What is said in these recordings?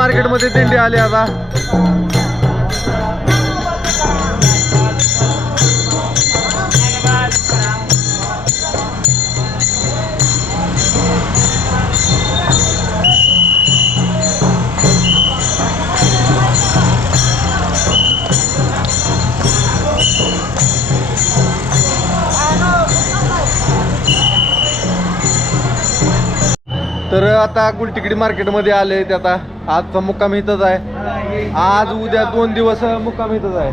मार्केटमध्ये दिंडी आली आता. तर आता गुलटिकडी मार्केटमध्ये आले ते आता. आजचा मुक्काम इथंच आहे. आज उद्या दोन दिवस मुक्काम इथंच आहे.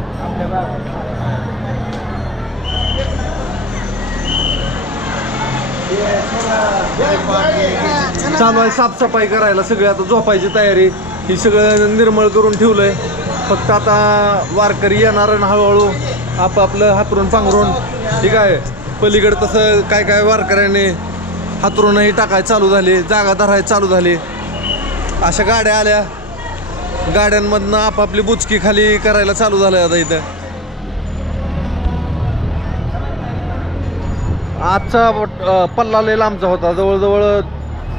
चालू आहे साफसफाई करायला सगळे आता झोपायची तयारी. ही सगळं निर्मळ करून ठेवलंय. फक्त आता वारकरी येणार आणि हळूहळू आपापलं हातरून पांघरून. ठीक आहे. पलीकडे तसं काय काय वारकऱ्याने हातरूनही टाकाय चालू झाले जागा धराय चालू झाले. अशा गाड्या आल्या. गाड्यांमधनं आपापली बुचकी खाली करायला चालू झालं आता इथं. आजचा पल्ला लय लांबचा होता. जवळजवळ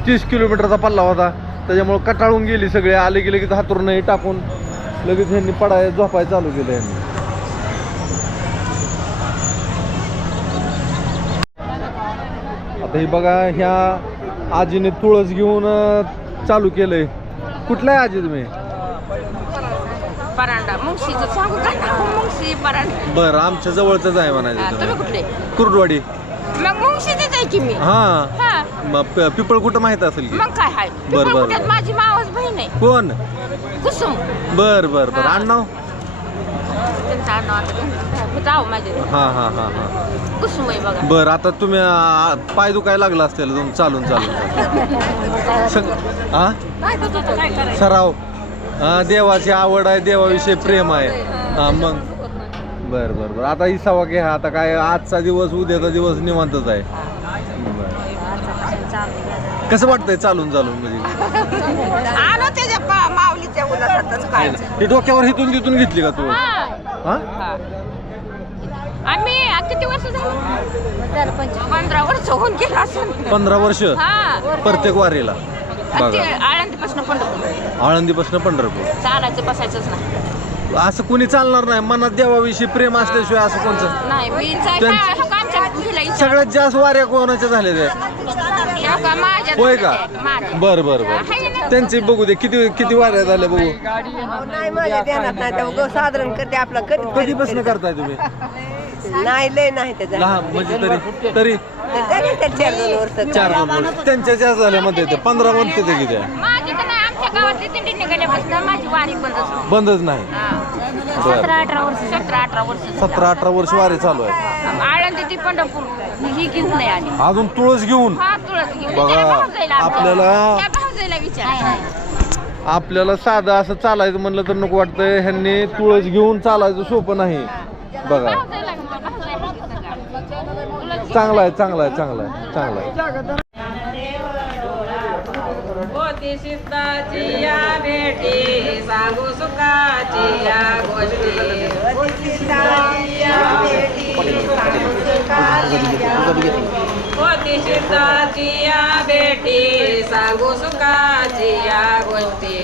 तीस किलोमीटरचा पल्ला होता. त्याच्यामुळे कटाळून गेली सगळे. आले गेले की हातरूनही टाकून लगेच ह्यांनी पडाय झोपाय चालू केलं यांनी आता हे बघा ह्या आजीने तुळस घेऊन चालू केलंय. कुठला आहे आजी तुम्ही? बरं आमच्या जवळच आहे म्हणायचं कुर्डवाडी. मग हा. हा. पिपळ कुठं माहीत असेल की? मग काय हाय? बर, बर. माझी मावस बहीण आहे. कोण? कुसुम. बर बर बर. आडनाव? हा हा हा हा. कुसुम आहे बघा? बर आता तुम्ही आ, पाय दुखाय लागला असतील तुम चालून चालून. सग- हा काय करायचं? सराव. हा देवाची आवड आहे देवाविषयी प्रेम आहे. हा मग? बर बर बर. आता इसावा घ्या. आता काय आजचा दिवस उद्याचा दिवस निवांतच आहे. बरं. कसं वाटतंय चालून चालून म्हणजे? आलो त्याच्या पा- माऊलीच्या उन्हासारखंच काय ही डोक्यावर हिथून तिथून घेतली का तू? हा? किती वर्ष झाली? पंधरा वर्ष होऊन गेला असं. पंधरा वर्ष? हा. प्रत्येक वारीला. आणि ते बघा. आळंदीपासून पंढरपूर. आळंदीपासून पंढरपूर. चालायचं बसायचंच नाही. असं कोणी चालणार नाही. मनात देवाविषयी प्रेम असल्याशिवाय असं कोणचं? नाही मी जाय- त्यांचं- काय- हो का? आमच्या मुलीला विचार- सगळ्यात जास्त वाऱ्या कोणाच्या झाल्या त्या? हो का? माझ्या होय का? माझ्या. बर बर बर. त्यांची बघू दे किती किती वाऱ्या झाल्या बघू? नाही माझ्या ध्यानात नाही. तर उगाच साधारण करते आपलं कधी कधीपासून करताय तुम्ही? नाही लय नाही त्याचं लहान म्हणजे तरी तरी चार दोन वर्ष चार दोन वर्ष. त्यांच्या जास्त झाल्या मध्ये ते पंधरा वर्ष ते किती आहे? माझी तर नाही आमच्या गावातली दिंडी निघाल्यापासून माझी वारी बंदच नाही. बंदच नाही. बर. सतरा अठरा वर्ष सतरा अठरा वर्ष झाली. सतरा अठरा वर्ष वारे चालू आहे. आळंदी ती पंढरपूर ही घेऊन नाही आली. अजून तुळस घेऊन? हा तुळस घेऊन. बघा, भावजाईला आपल्याला- त्या भावजाईला विचार. आपल्याला साधं असं चालायचं म्हणलं तर नको वाटतंय ह्यांनी तुळस घेऊन चालायचं सोपं नाही. बघा. भावजाईला भावजाई हाकीत नका. तुळस चांगला आहे चांगला आहे चांगला आहे चांगला आहे. होती सीताची या भेटी सांगू सुखाची या गोष्टी. होती सीताची या भेटी सांगू सुखाची या हो हो गोष्टी.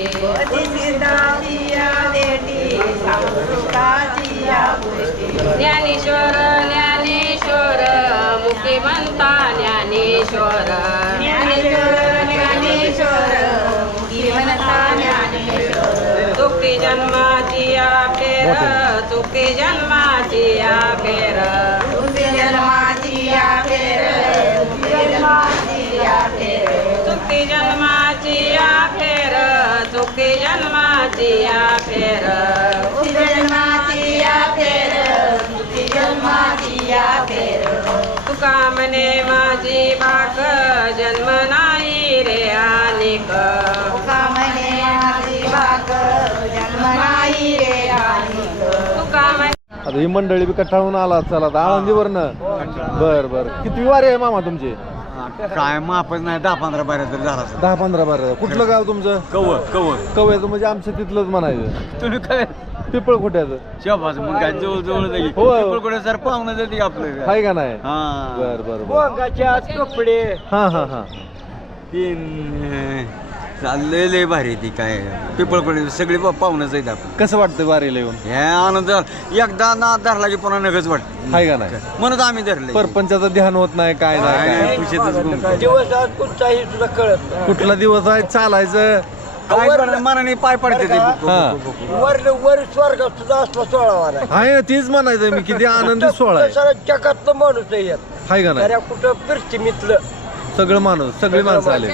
ज्ञानेश्वर. ज्ञानेश्वर मुक्तिमंता ज्ञानेश्वर. चुकी जन्माची या फेर चुकी जन्माची या फेर चुकी जन्माची या फेर जन्माची या फेर तुका म्हणे माझी बाक जन्म नाही रे आनिक. तुका म्हणे आता ही मंडळी बी कटाळून आला चला आता आळंदीवरनं. बर बर. किती वारे आहे मामा तुमचे? काय मापच नाही दहा पंधरा बाऱ्या तरी झाला असेल. दहा पंधरा बारा कुठलं गाव तुमचं? कवर कवर कवयाचं म्हणजे आमचं तिथलंच म्हणायचं. तुम्ही काय पिपळ खोट्याचं शेवाच मग काय जवळ जवळ जाईल. हो. कुठे सर पाहुणं जाते आपलं. आहे का नाही? हा. बर बर बर. कपडे. हा हा हा. तीन चाललंय लय भारी ती काय. पिपळपडी सगळी पा- पाहुणंच आहेत आपण कसं वाटतं वारीला येऊन? हे आनंद. एकदा ना धरला की पुन्हा नगच वाटत हाय का नाही? म्हणत आम्ही धरले परपंचाचं ध्यान होत नाही काय नाही काय. दिवस आज कुठचाही सुद्धा कळत नाही. कुठला दिवस आहे चालायचं. मनाने पाय पडते ते हा. वर वर स्वर्गात सुद्धा असला सोळावा नाही आहे ना तीच म्हणायचं मी किती आनंदी सोहळा आहे. सारा जगातलं माणूस आहे यात. हाय का नाही? कुठं पृथ्वीतलं सगळं माणूस सगळी माणसं आले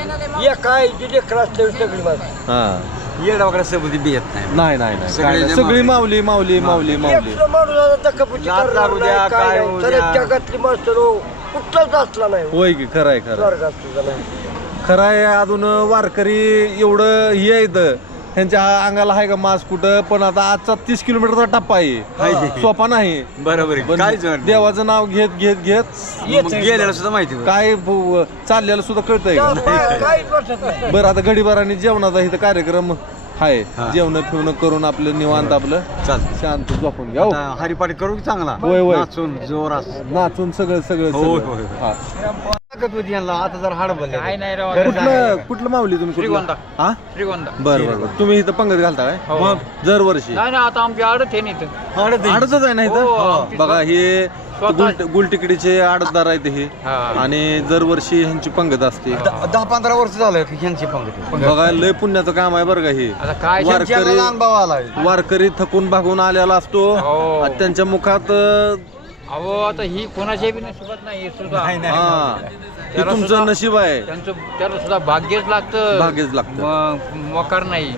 एक आहे जी लेकर असते सगळी माणसं. हा. येडावाकडे सबुती बी येत नाही. नाही नाही नाही. सगळे काय नाही. जे सगळी माऊली. माऊली माऊली. माऊली माणूस आता दखपुची लाथ करणार लागू द्या, नाही, काय काय नाही. होऊ साऱ्या द्या. जगातली माणसं रो कुठलाच असला नाही. होय की खरं आहे खरं आहे. स्वर्गात सुद्धा नाही. खरं आहे अजून वारकरी एवढं हे येतं ह्यांच्या अंगाला आहे का मास्क कुठं पण आता आजचा तीस किलोमीटरचा टप्पा आहे. सोपा नाही बरोबर आहे पण काय जण देवाचं नाव घेत घेत घेत गेलेलं सुद्धा माहिती होतं. काय ब- चाललेलं सुद्धा कळतंय का काय- काहीच वाटत नाही बरं आता घडीभराने जेवणाचा इथं कार्यक्रम आहे हा. जेवण फिवणं करून आपलं निवांत आपलं चालतं शांत झोपून घ्या हो. आता हरिपाठ करू की चांगला होय, होय. नाचून जोरात नाचून सगळं सगळं होय, सगळं. होय, होय. हा. ताकद होती यांना आता जर हाड बोलले काय नाही राव कुठलं कुठलं माऊली तुम्ही कुठलं? श्रीगोंदा. हा? श्रीगोंदा. बरं बरं बरं. तुम्ही इथं पंगत घालता काय? हो. मग दरवर्षी. नाही ना आता आमची आडत आहे ना इथं. आडतच आहे. ना हो, इथं आमची बघा हे स्वतः- गुल- गुलटिकडीचे आडतदार आहेत हे. हा. आणि दरवर्षी ह्यांची पंगत असते. दहा पंधरा वर्ष झालं की ह्यांची पंगत बघा लय पुण्याचं काम आहे बरं का हे. आता काय यांना आला वारकरी थकून भागून आलेला असतो. हो. आणि त्यांच्या मुखात अहो आता ही कोणाच्या बी नशिबात नाही हे सुद्धा नाही, नाही. हा. हे त्याला तुमचं सुद्धा- नशीब आहे. त्यांचं त्याला सुद्धा भाग्यच लागतं. भाग्यच लागतं. मोकार नाही.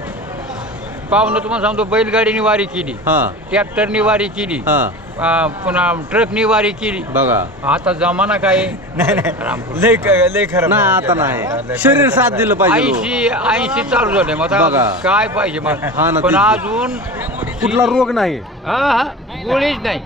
पाहुणं तुम्हाला सांगतो बैलगाडीने वारी केली. हा. ट्रॅक्टरनी वारी केली. हा. आ, पुन्हा ट्रकनी वारी केली. बघा. आता जमाना काय? नाही नाही. रामकृष्ण. लय क- लय खरं नाही आता नाही. शरीर साथ दिलं पाहिजे हो. ऐंशी ऐंशी चालू झाले मग आता बघा. काय पाहिजे? मग हा ना, पण तेच. अजून कुठला रोग नाही. हा हा. गोळीच नाही.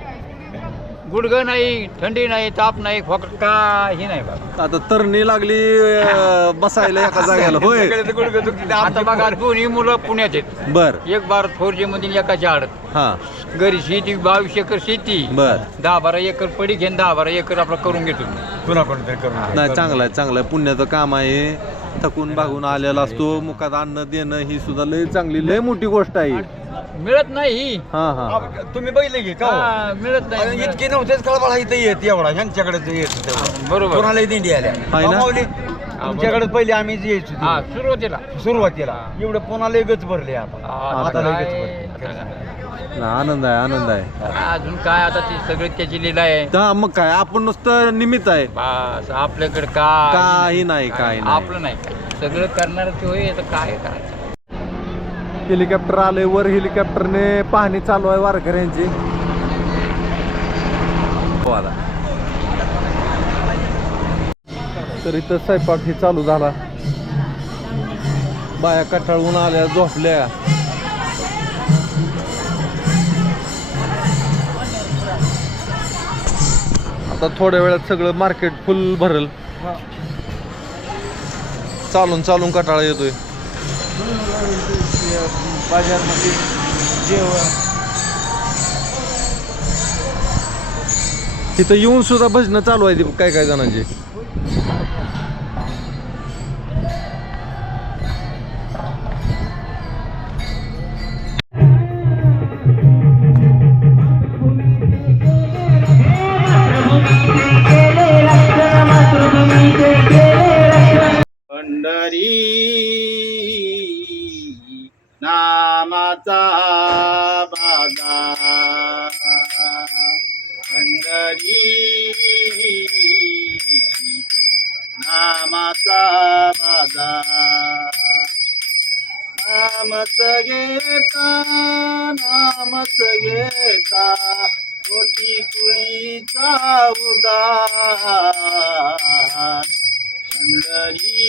गुडघं नाही थंडी नाही ताप नाही खोक काही नाही बघा. आता तरणी लागली अं, बसायला एका जागेला. होय. सगळे ते गुडघे दुखते. आता बघा दोन्ही मुलं पुण्यात आहेत. बर. एक बार थोरजे मध्ये एकाच्या आडत. हा. घरी शेती बावीस एकर शेती. बर. दहा बारा एकर पडी घेऊन दहा बारा एकर आपलं करून घेतो. पुन्हा कोणतरी करून. नाही चांगलं आहे चांगलं आहे. पुण्याचं काम आहे. थकून भागून आलेला असतो. मुखात अन्न देणं ही सुद्धा लय चांगली लय मोठी गोष्ट आहे. मिळत नाही ही. हा आप- तुम्ही बघितले की का हो? हा, मिळत नाही. आणि मिळत- इतके नव्हतेच कळबाळा इथं येत एवढा. ह्यांच्याकडे येत. बरोबर. कोणालाही दिंडी आल्या हाय ना? माऊली, आमच्याकडे पहिले आम्ही यायचो हा. सुरुवातीला. सुरुवातीला. एवढं कोणाला गच भरले आता. हा, लगेच भरले. ना, आनंद आहे आनंद आहे. अजून काय आता ती सगळी त्याची लीला आहे. हा, मग काय? आपण नुसतं निमित्त आहे. बस आपल्याकडे काय? काही नाही काही नाही. आपलं नाही. सगळं करणार ते होय आता काय करायचं? हेलिकॉप्टर आले वर हेलिकॉप्टरने पाहणी चालू आहे वारकऱ्यांची. हो तर इथं स्वयंपाक ही चालू झाला. बाया कटाळून आल्या झोपल्या. आता थोड्या वेळात सगळं मार्केट फुल भरल. चालून चालून कटाळा येतोय. बाजारमध्ये जेवण. तिथं येऊन सुद्धा भजनं चालू आहे ते काय काय जणांचे? नामाचा बाजार पंढरी नामाचा बाजार नामच घेता नामच घेता मोठी कुळीचा उदार पंढरी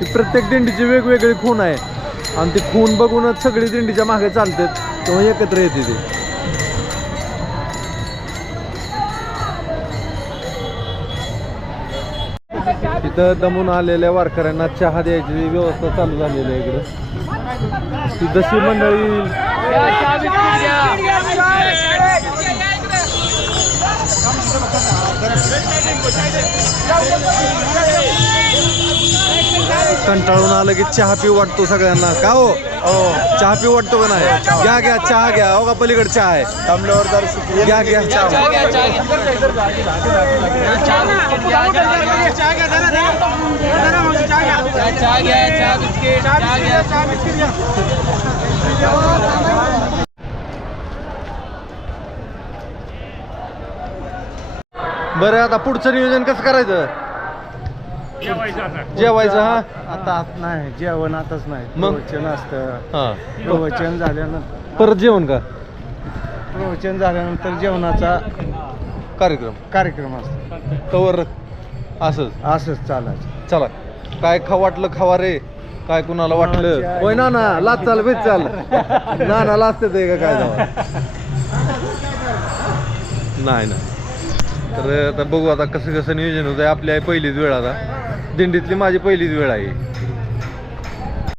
ती प्रत्येक दिंडीची वेगवेगळी खून आहे. आणि ती खून बघूनच सगळी दिंडीच्या मागे चालतात तेव्हा एकत्र येते ती. तिथं दमून आलेल्या वारकऱ्यांना चहा द्यायची व्यवस्था चालू झालेली आहे इकडं. ती जशी मंडळी येईल. कंटाळून आलं की चहा पिऊ वाटतो सगळ्यांना. का हो? चहा पिऊ वाटतो का नाही? घ्या घ्या चहा घ्या. हो का पलीकडे चहा आहे. घ्या. घ्या बरं आता पुढचं नियोजन कसं करायचं? जेवायचं हा? आता आत नाही जेवण आताच नाही. मग? प्रवचन असतं. हा. प्रवचन झाल्यानंतर परत जेवण का? प्रवचन झाल्यानंतर जेवणाचा कार्यक्रम. कार्यक्रम असतो. कवर असंच? असंच चालायचं. चला. काय खा वाटलं खावा रे. काय कुणाला वाटलं? होय ना ना लाच चाल भेट चाल. ना ना लाचते ते का काय जावा? नाही ना तर आता बघू आता कसं कसं नियोजन होतं आपली आहे पहिलीच वेळ आता. दिंडीतली माझी पहिलीच वेळ आहे.